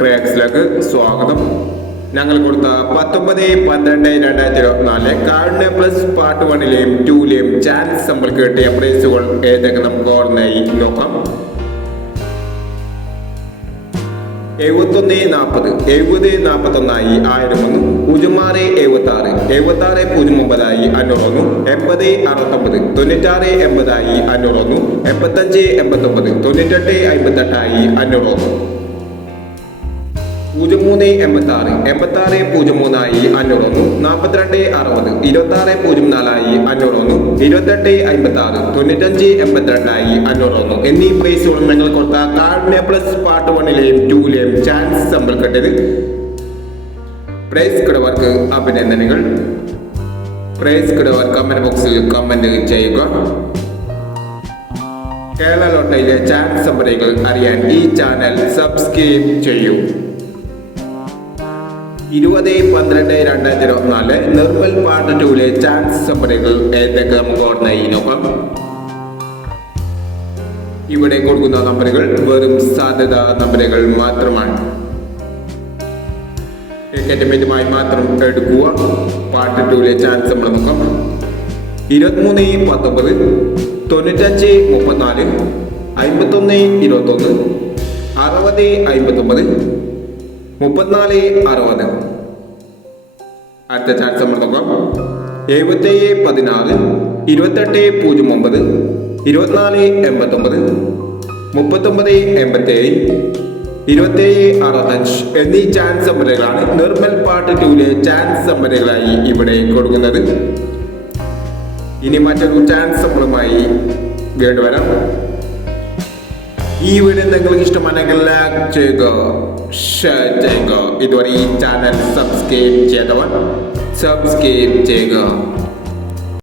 ട്രാക്സിലേക്ക് സ്വാഗതം. ഞങ്ങൾ കൊടുത്ത പത്തൊമ്പത് പന്ത്രണ്ട് രണ്ടായിരത്തി ഇരുപത്തിനാല് കാർഡിന് പ്ലസ് പാർട്ട് വണ്ണിലെയും ടൂലെയും ചാൻസ് നമ്മൾ കിട്ടിയ പ്രൈസുകൾ ഏതൊക്കെ നമുക്ക് ഓർമ്മയായി? നോക്കാം. എഴുപത്തൊന്ന് നാൽപ്പത് എഴുപത് നാൽപ്പത്തൊന്നായി ആയിരം ഒന്ന് പൂജ്യം ആറ് എഴുപത്തി ആറ് പൂജ്യം ഒമ്പതായി അഞ്ഞൂറൊന്നു. എൺപത് അറുപത്തൊമ്പത്. തൊണ്ണൂറ്റാറ് എൺപതായി അഞ്ഞൂറൊന്നു. എൺപത്തഞ്ച് എൺപത്തൊമ്പത്. തൊണ്ണൂറ്റെട്ട് അമ്പത്തെട്ടായി അഞ്ഞൂറൊന്നു. പൂജ്യം മൂന്ന് എൺപത്തി ആറ് എൺപത്തി ആറ് പൂജ്യം മൂന്നായി അഞ്ഞൂറൊന്നു. നാൽപ്പത്തിരണ്ട് അറുപത്. ഇരുപത്തി ആറ് പൂജ്യം നാലായി അഞ്ഞൂറൊന്നു. ഇരുപത്തെട്ട് അമ്പത്തി ആറ് തൊണ്ണൂറ്റഞ്ച് എൺപത്തിരണ്ടായി അഞ്ഞൂറൊന്നു. എന്നീ പ്രൈസുകൾ നിങ്ങൾ കൊടുത്ത കാർഡിനെ പ്ലസ് പാർട്ട് വണ്ണിലെയും ടൂലെയും ചാൻസ് കണ്ടത് പ്രൈസ് കിടവർക്ക് അഭിനന്ദനങ്ങൾ പ്രൈസ് കിടവർ കമന്റ് ബോക്സിൽ കമന്റ് ചെയ്യുക. കേരള ലോട്ടയിലെ ചാൻസ് നമ്പറുകൾ അറിയാൻ ഈ ചാനൽ സബ്സ്ക്രൈബ് ചെയ്യൂ. ഇരുപത് പന്ത്രണ്ട് രണ്ടായിരത്തി ഇരുപത്തിനാല് നിർമ്മൽ പാർട്ട് ടൂലെ ചാൻസ് നമ്പറുകൾ ഏതൊക്കെ നമുക്ക് ഓർമ്മയായി നോക്കാം. ഇവിടെ കൊടുക്കുന്ന നമ്പറുകൾ വെറും സാധ്യത നമ്പറുകൾ മാത്രമാണ്. അക്കാഡമിറ്റുമായി മാത്രം എടുക്കുക. പാർട്ട് ടൂലെ ചാൻസ് നമ്മൾ നോക്കാം. ഇരുപത്തിമൂന്ന് പത്തൊമ്പത് തൊണ്ണൂറ്റഞ്ച് മുപ്പത്തിനാല് അമ്പത്തൊന്ന് ഇരുപത്തൊന്ന് അറുപത് അമ്പത്തൊമ്പത് മുപ്പത്തിനാല് അറുപത്. അടുത്ത ചാൻസ് നമ്മൾ നോക്കാം. എഴുപത്തേഴ് പതിനാല് ഇരുപത്തെട്ട് പൂജ്യം ഒമ്പത് ഇരുപത്തിനാല് എൺപത്തൊമ്പത് മുപ്പത്തൊമ്പത് എൺപത്തേഴ് ഇരുപത്തേഴ് അറുപത്തഞ്ച് എന്നീ ചാൻസ് നമ്പറുകളാണ് നിർമ്മൽ പാർട്ട് ടൂലെ ചാൻസ് നമ്പറുകളായി ഇവിടെ കൊടുക്കുന്നത്. ഇനി മറ്റൊരു ചാൻസ് നമ്പറുമായി വീണ്ടും വരാം. ഈ വീഡിയോ നിങ്ങൾക്ക് ഇഷ്ടമാണെങ്കിൽ ലൈക്ക് ചെയ്യുക ഷെയർ ചെയ്യുക. ഇതുവരെ ഈ ചാനൽ സബ്സ്ക്രൈബ് ചെയ്തവർ സബ്സ്ക്രൈബ് ചെയ്യുക.